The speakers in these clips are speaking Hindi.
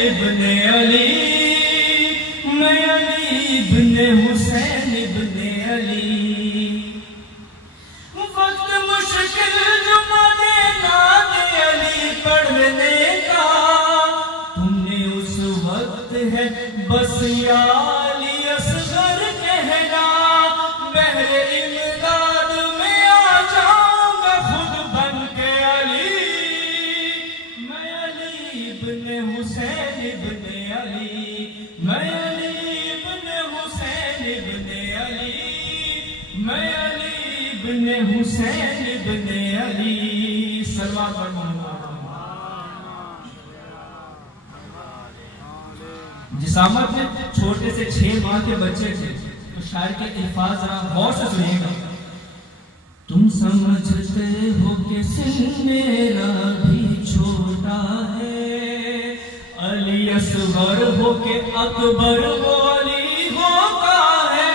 इब्ने अली, मैं अली इब्ने हुसैन इब्ने अली। वक्त मुश्किल जुमाने नाद अली पढ़ने का, तुमने उस वक्त है बस या अली असगर कहना। बहरे इमदाद में आ जाऊंगा खुद बन के अली, मैं अली इब्ने हुसैन इब्ने अली, मैं अली इब्ने हुसैन इब्ने अली, मैं अली इब्ने हुसैन इब्ने अली। जिसामत में छोटे से 6 माह के बच्चे थे, तो शायर के अल्फाज जरा गौर से सुनिएगा। तुम समझते हो कि सिन मेरा भी छोटा है, अली असगर हो के अकबर वो अली होता है।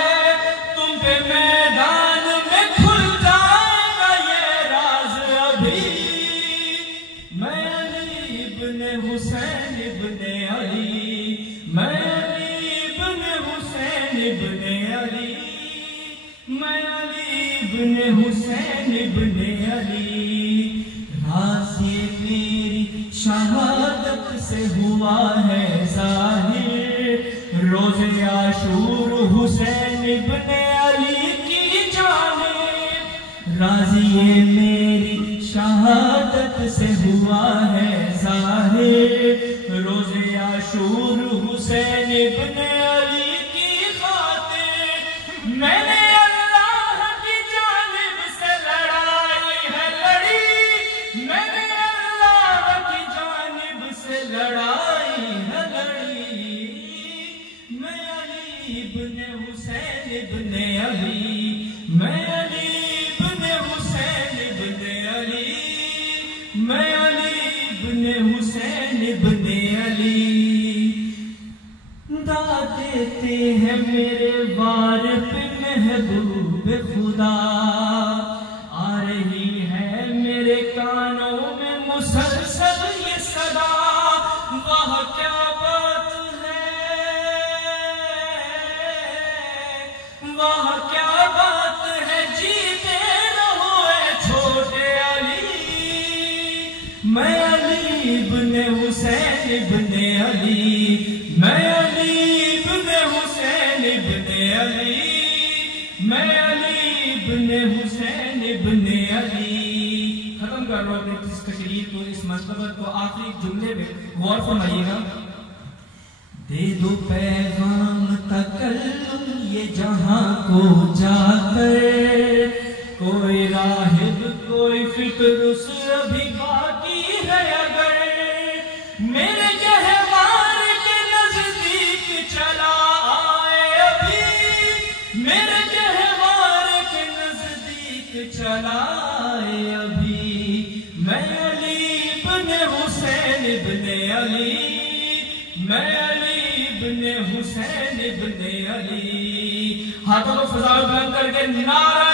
तुम पे मैदान में खुल जाएगा ये राज अभी, मैं अली इब्ने हुसैन इब्ने अली, मैं अली इब्ने हुसैन इब्ने अली, मैं अली इब्ने हुसैन इब्ने अली। राज़ ये मेरी शहादत से हुआ है ज़ाहिर, रोज़े आशूर हुसैन इब्ने अली की जाने। राज़ ये मेरी शहादत से हुआ है ज़ाहिर, रोज़े आशूर हुसैन इब्ने अली की खातिर। मैंने अल्लाह की जानिब से लड़ाई है लड़ी, मैंने अल्लाह की जानिब से लड़ाई है लड़ी। मैं अली इब्ने हुसैन इब्ने अली, मैं अली इब्ने हुसैन इब्ने अली, मैं अली इब्ने हुसैन इब्ने अली। दाद देते हैं मेरे वार पे महबूब खुदा, आ रही है मेरे कानों में मुसलसल ये सदा। वाह क्या बात है, वाह क्या बात है, जीते रहो ऐ छोटे अली। मैं अली इब्ने हुसैन इब्ने अली, मैं अली इब्ने हुसैन इब्ने अली, मैं अली इब्ने हुसैन इब्ने अली। खत्म कर रहा हूं इस तकरीर को, इस मंतबत को आखिरी जुमले में गौर फरमाइएगा। दे दो पैगाम तकल्लुम ये जहां को जाकर, कोई राहिब कोई फिक्र उस अभी बाकी है अगर। मेरे गहवार के नजदीक चला आए अभी, मेरे गहवार के नजदीक चला आए अभी। मैं अली इब्ने हुसैन इब्ने अली, मैं अली इब्ने हुसैन इब्ने अली। हाथों को फजा बुलंद करके नारा